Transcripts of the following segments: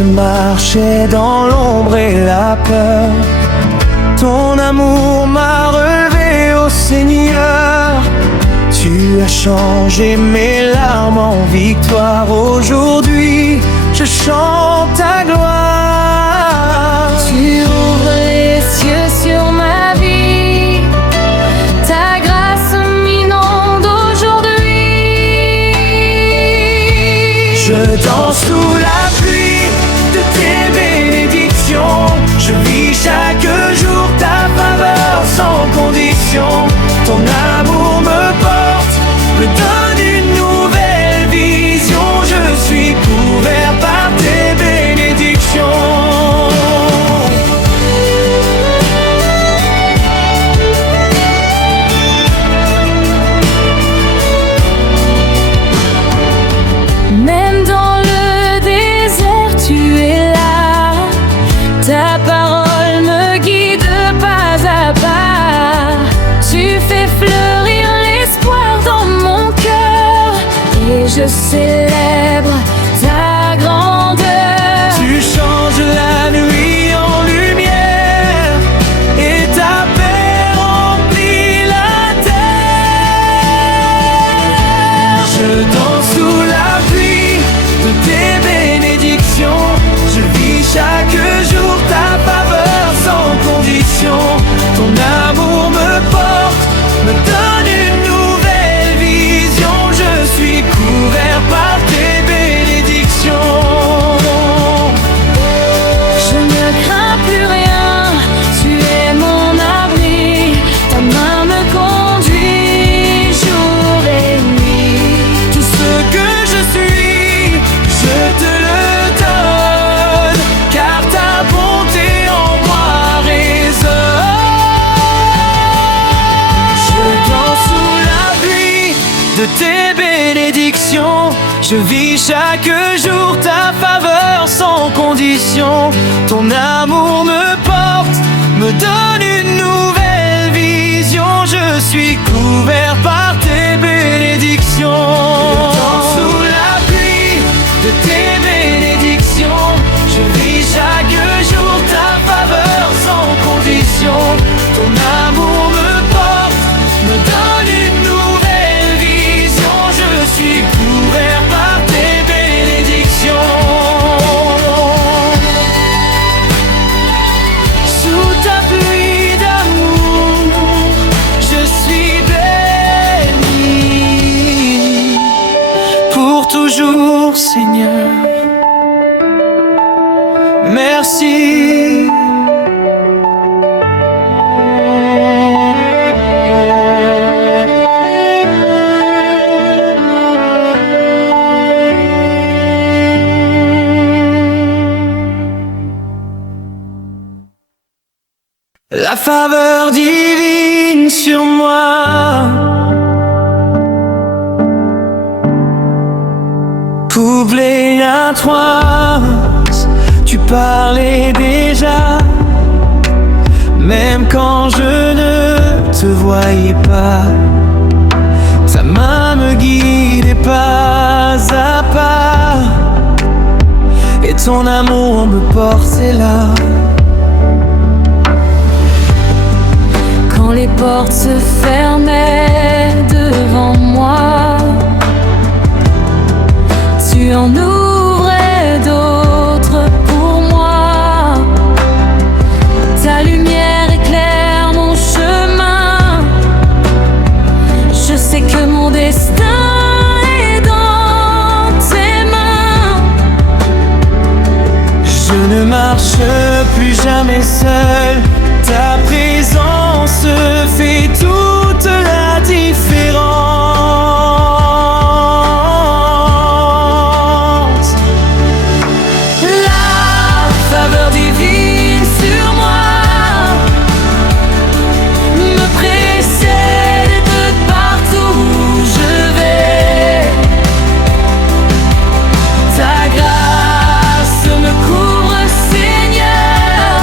je marchais dans l'ombre et la peur, ton amour m'a relevé, ô Seigneur. Tu as changé mes larmes en victoire. Aujourd'hui, je chante ta gloire. Tu ouvres les cieux sur ma vie, ta grâce m'inonde aujourd'hui. Je danse sous la pluie de tes bénédictions. Je vis chaque jour ta faveur sans condition. Ton amour me porte, me donne une nouvelle vision. Je suis couvert par tes bénédictions. Même dans le désert, tu es là. Ta parole me guide pas à pas. Tu fais fleurir l'espoir dans mon cœur et je célèbre ta grandeur. Tu changes la nuit en lumière et ta paix remplit la terre. Je danse sous la pluie de tes bénédictions. Je vis chaque jour ta faveur sans condition. Ton amour me porte, me donne une nouvelle vision. Je suis couvert par tes bénédictions. Je ne crains plus rien, tu es mon abri. Ta main me conduit jour et nuit. Tout ce que je suis, je te le donne, car ta bonté en moi résonne. Je danse sous la pluie de tes bénédictions. Je vis chaque jour ta faveur sans condition. Ton amour me porte, me donne une nouvelle vision. Je suis couvert par tes bénédictions. Je danse sous la pluie de tes bénédictions. Je vis chaque jour ta faveur sans condition. Ton amour me porte, me donne une nouvelle vision. Je suis couvert par tes bénédictions. Sous ta pluie d'amour, je suis béni pour toujours, Seigneur. Merci. La faveur divine sur moi, couplée à toi, tu parlais déjà, même quand je ne te voyais pas. Ta main me guidait pas à pas, et ton amour me portait là. Quand les portes se fermaient devant moi, tu en ouvrais d'autres pour moi. Ta lumière éclaire mon chemin. Je sais que mon destin est dans tes mains. Je ne marche plus jamais seul. Ta présence fait toute la différence. La faveur divine sur moi me précède de partout où je vais. Ta grâce me couvre, Seigneur.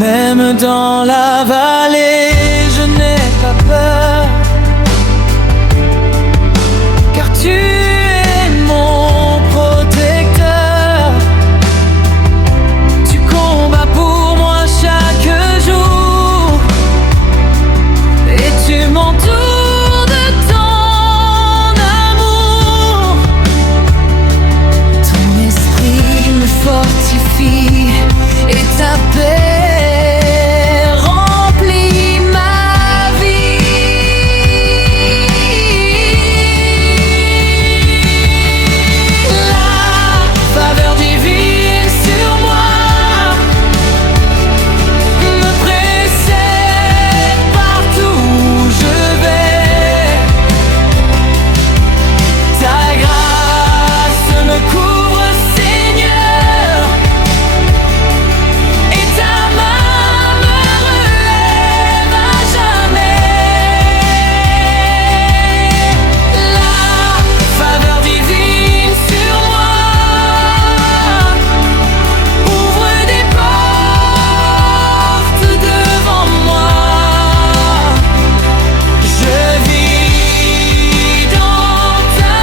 Même dans la vallée, je n'ai pas peur, car tu es mon protecteur. Tu combats pour moi chaque jour, et tu m'entoures de ton amour. Ton esprit me fortifie et ta paix remplit ma vie. La faveur divine sur moi me précède partout où je vais. Ta grâce me couvre, Seigneur, et ta main me relève à jamais. La faveur divine sur moi ouvre des portes devant moi. Je vis dans ta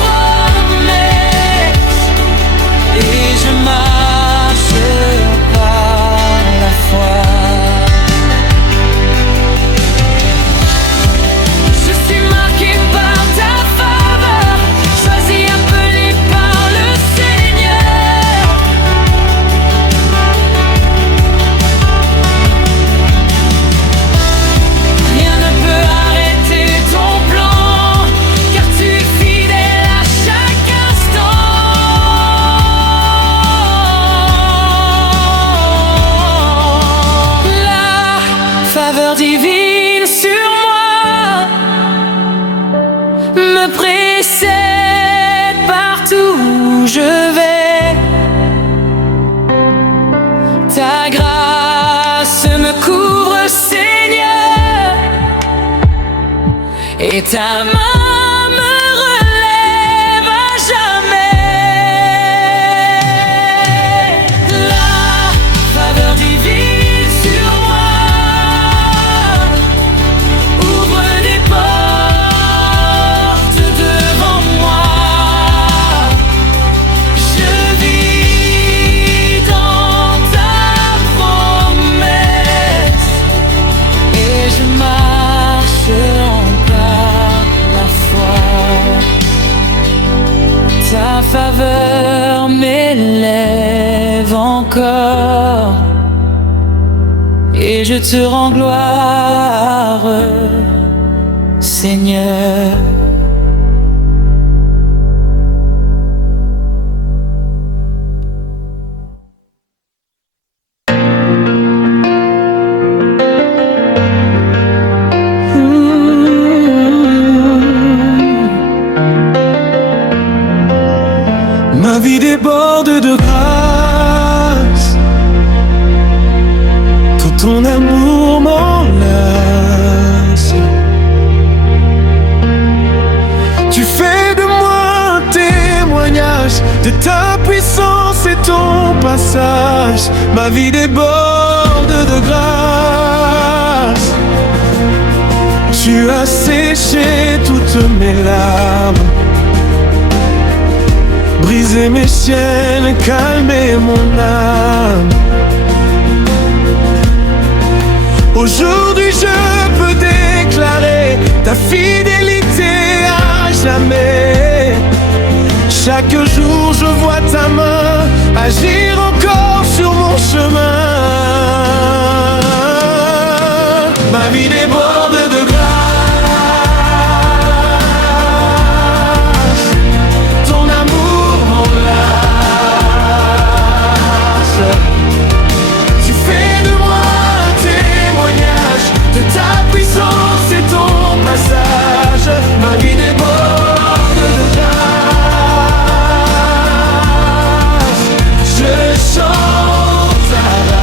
promesse et je marche par la foi. Je suis marqué par ta faveur, choisi, appelé par le Seigneur. Rien ne peut arrêter ton plan, car tu es fidèle à chaque instant. La faveur divine sur moi me précède partout où je vais. Ta grâce me couvre, Seigneur, et ta main me relève à jamais. La faveur divine sur moi ouvre des portes devant moi. Je vis dans ta promesse et je marche par la foi. Ta faveur m'élève encore et je te rends gloire, Seigneur. Ma vie déborde de grâce, tout ton amour m'enlace. Tu fais de moi un témoignage de ta puissance et ton passage. Ma vie déborde de grâce. Tu as séché toutes mes larmes, brisé mes chaînes, calmé mon âme. Aujourd'hui je peux déclarer ta fidélité à jamais. Chaque jour je vois ta main agir encore sur mon chemin. Ma vie déborde de grâce, ton amour m'enlace. Tu fais de moi un témoignage de ta puissance et ton passage. Ma vie déborde de grâce, je chante ta grâce.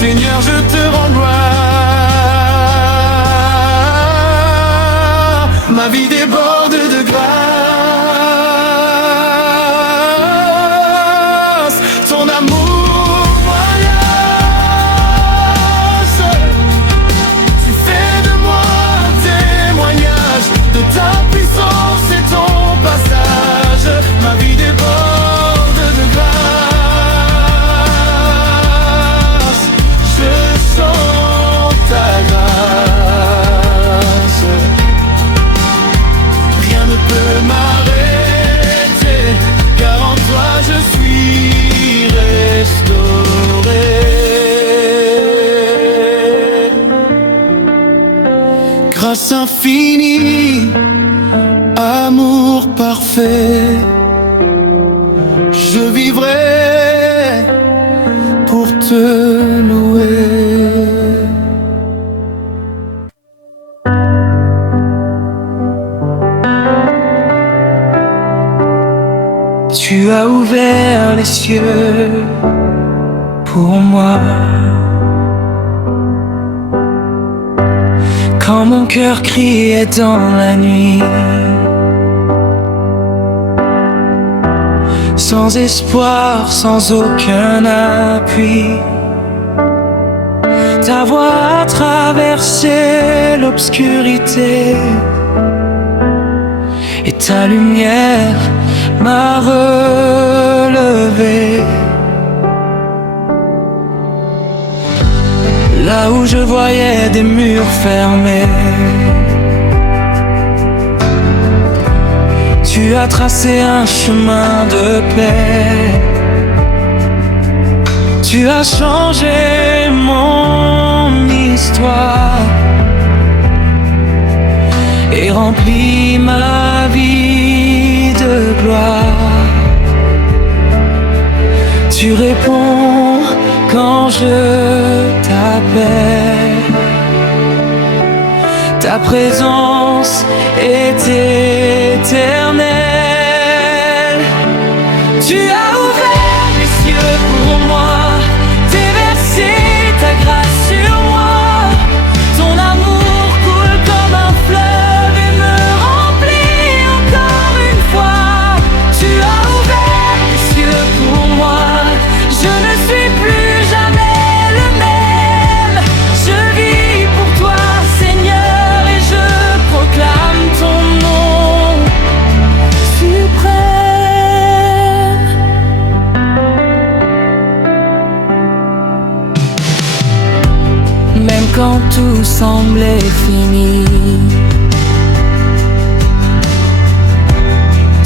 Seigneur, je te rends gloire. Ma vie déborde de grâce. Ton amour voyage. Tu fais de moi un témoignage de ta puissance et ton passage. Ma vie déborde de grâce. Je sens ta grâce. Rien ne peut m'arrêter, car en toi je suis restauré. Grâce infinie, amour parfait, je vivrai pour te louer. Tu as ouvert les cieux pour moi. Quand mon cœur criait dans la nuit, sans espoir, sans aucun appui, ta voix a traversé l'obscurité et ta lumière m'a relevé. Là où je voyais des murs fermés, tu as tracé un chemin de paix. Tu as changé mon histoire et rempli ma vie de gloire. Tu réponds quand je t'appelle. Ta présence est éternelle. Tu as ouvert les cieux pour moi, déversé ta grâce sur moi. Ton amour coule comme un fleuve et me remplit encore une fois. Tu as ouvert les cieux pour moi, je ne suis plus jamais le même. Je vis pour toi, Seigneur, et je proclame ton nom suprême. Même quand tout semblait fini,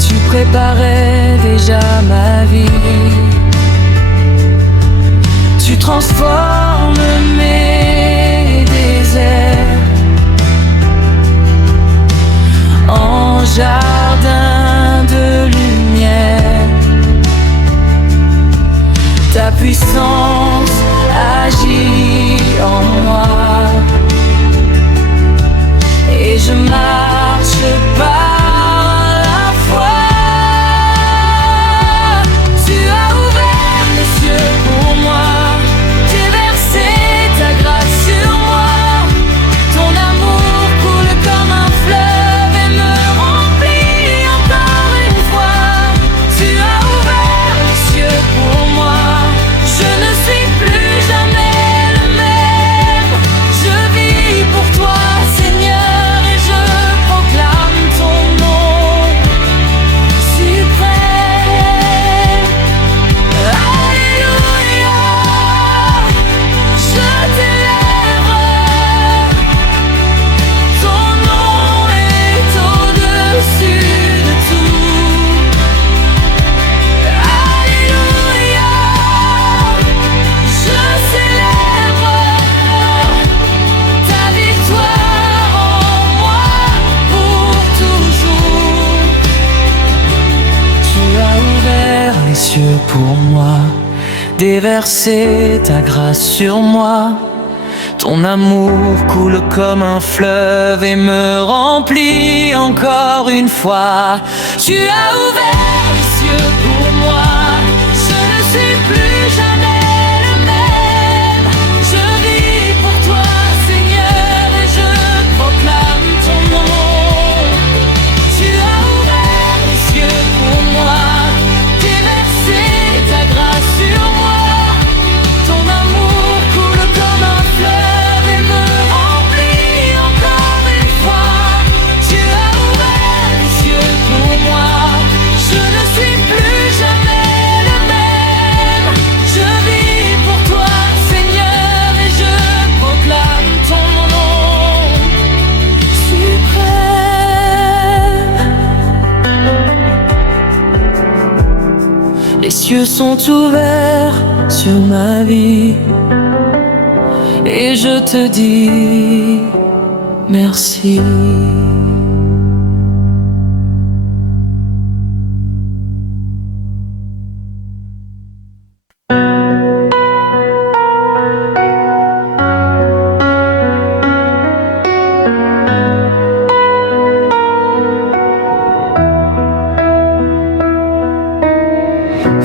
tu préparais déjà ma vie. Tu transformes mes déserts en jardin de lumière. Ta puissance agit en moi et je marche par la foi. Tu as ouvert les cieux pour moi, déversé ta grâce sur moi. Ton amour coule comme un fleuve et me remplit encore une fois. Tu as ouvert les cieux pour moi, je ne suis plus jamais le même. Je vis pour toi, Seigneur, et je proclame ton nom suprême. Alléluia, je t'élève. Ton nom est au-dessus de tout. Alléluia, je célèbre ta victoire en moi pour toujours. Tu as ouvert les cieux pour moi, déversé ta grâce sur moi. Ton amour coule comme un fleuve et me remplit encore une fois. Tu as ouvert les cieux pour moi, je ne suis plus jamais le même. cieux sont ouverts sur ma vie et je te dis merci.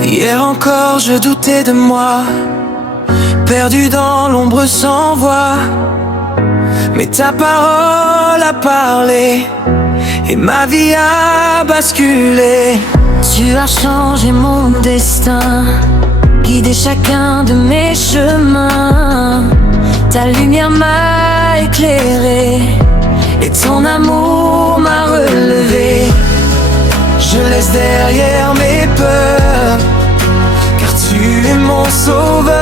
Hier encore je doutais de moi, perdu dans l'ombre sans voix. Mais ta parole a parlé et ma vie a basculé. Tu as changé mon destin, guidé chacun de mes chemins. Ta lumière m'a éclairé et ton amour m'a relevé. Je laisse derrière mes peurs, car tu es mon sauveur.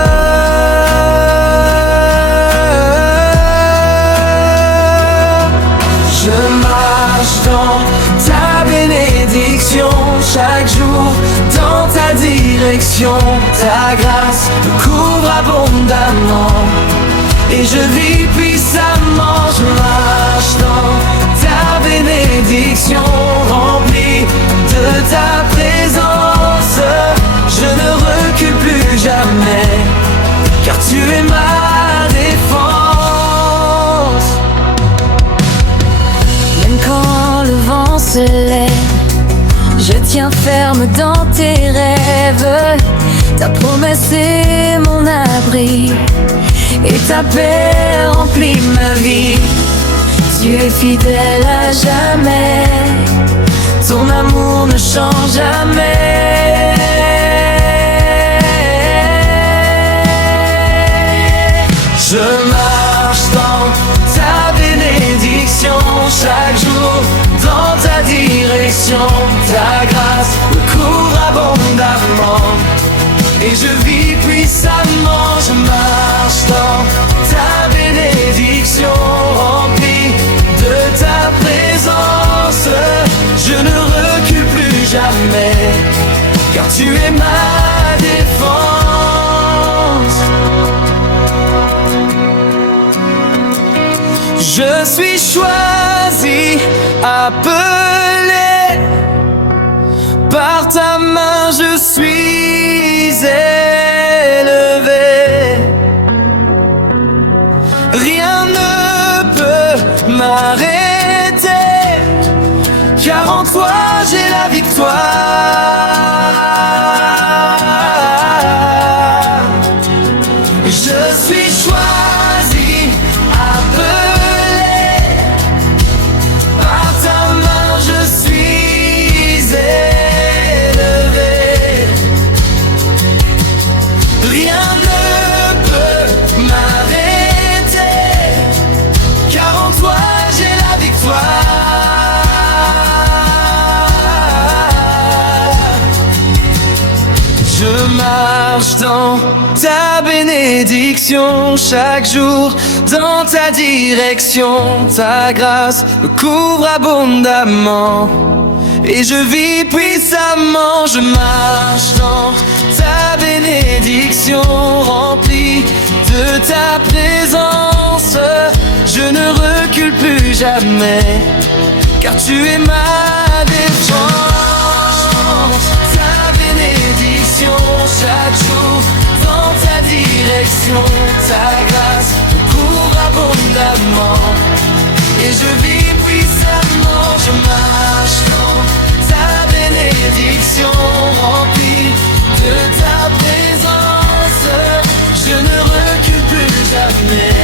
Je marche dans ta bénédiction, chaque jour dans ta direction. Ta grâce me couvre abondamment et je vis puissamment. Je marche dans ta bénédiction, rempli de ta présence. Je ne recule plus jamais, car tu es ma défense. Même quand le vent se lève, je tiens ferme dans tes rêves. Ta promesse est mon abri et ta paix remplit ma vie. Tu es fidèle à jamais, ton amour ne change jamais. Je marche dans ta bénédiction, chaque jour dans ta direction. Ta grâce me couvre abondamment et je vis puissamment. Je marche dans ta bénédiction, rempli de ta présence. Je ne recule plus jamais, car tu es ma défense. Je suis choisi, appelé, par ta main je suis élevé. Rien ne peut m'arrêter, car en toi j'ai la victoire. Je suis choisi, appelé, par ta main je suis élevé. Rien ne peut m'arrêter, car en toi j'ai la victoire. Je marche dans ta bénédiction, chaque jour dans ta direction. Ta grâce me couvre abondamment et je vis puissamment. Je marche dans ta bénédiction, rempli de ta présence. Je ne recule plus jamais, car tu es ma défense. Ta bénédiction, chaque jour dans ta direction. Ta grâce me couvre abondamment et je vis puissamment. Je marche dans ta bénédiction, rempli de ta présence. Je ne recule plus jamais,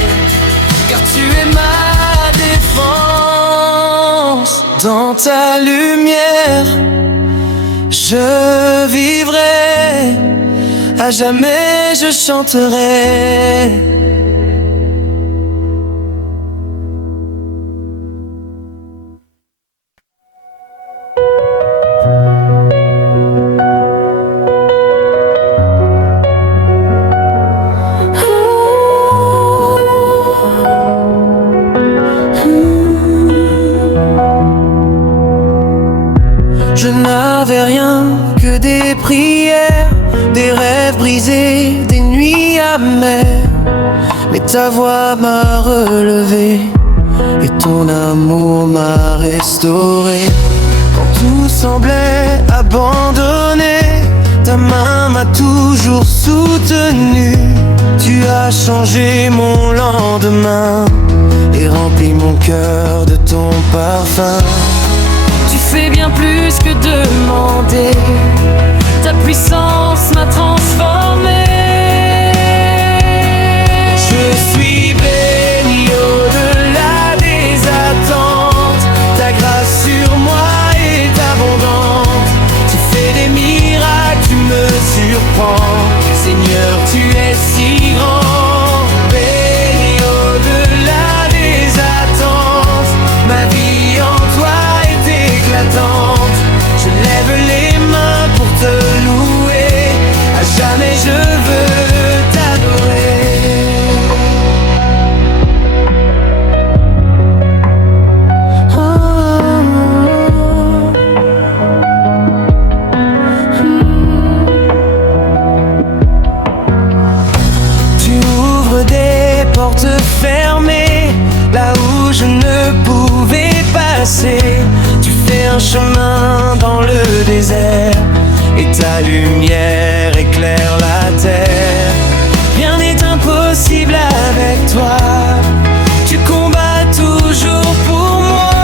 car tu es ma défense. Dans ta lumière je vivrai, à jamais je chanterai. Je n'avais rien que des prières, brisé des nuits amères, mais ta voix m'a relevé et ton amour m'a restauré. Quand tout semblait abandonné, ta main m'a toujours soutenu. Tu as changé mon lendemain et rempli mon cœur de ton parfum. Tu fais bien plus que demander, ta puissance m'a transformé. Je suis béni au-delà des attentes, ta grâce sur moi est abondante. Tu fais des miracles, tu me surprends, Seigneur, tu es si grand. Béni au-delà des attentes, ma vie en toi est éclatante. Je lève les mains pour te louer, à jamais je veux t'adorer. Portes fermées, là où je ne pouvais passer. Tu fais un chemin dans le désert et ta lumière éclaire la terre. Rien n'est impossible avec toi, tu combats toujours pour moi.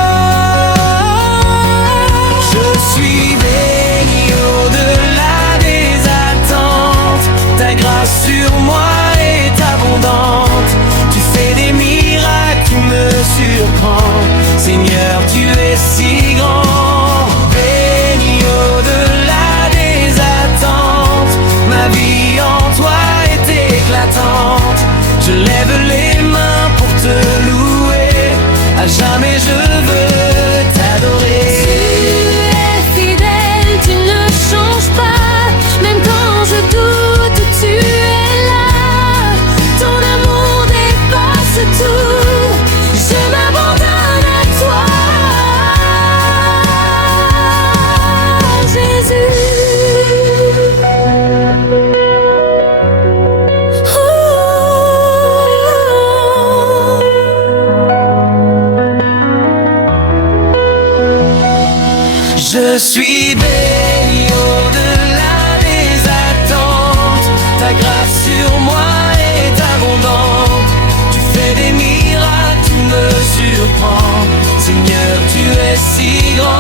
Je suis béni au-delà des attentes, ta grâce sur moi est abondante. Tu fais des miracles, tu me surprends, Seigneur, tu es si grand. Béni au-delà des attentes, ma vie en toi est éclatante. Je lève les mains pour te louer, à jamais je veux t'adorer. Tu es fidèle, tu ne changes pas, même quand je doute, tu es là. Ton amour dépasse tout, je m'abandonne à toi, Jésus. Je suis béni au-delà des attentes, ta grâce sur moi est abondante. Tu fais des miracles, tu me surprends, Seigneur, tu es si grand.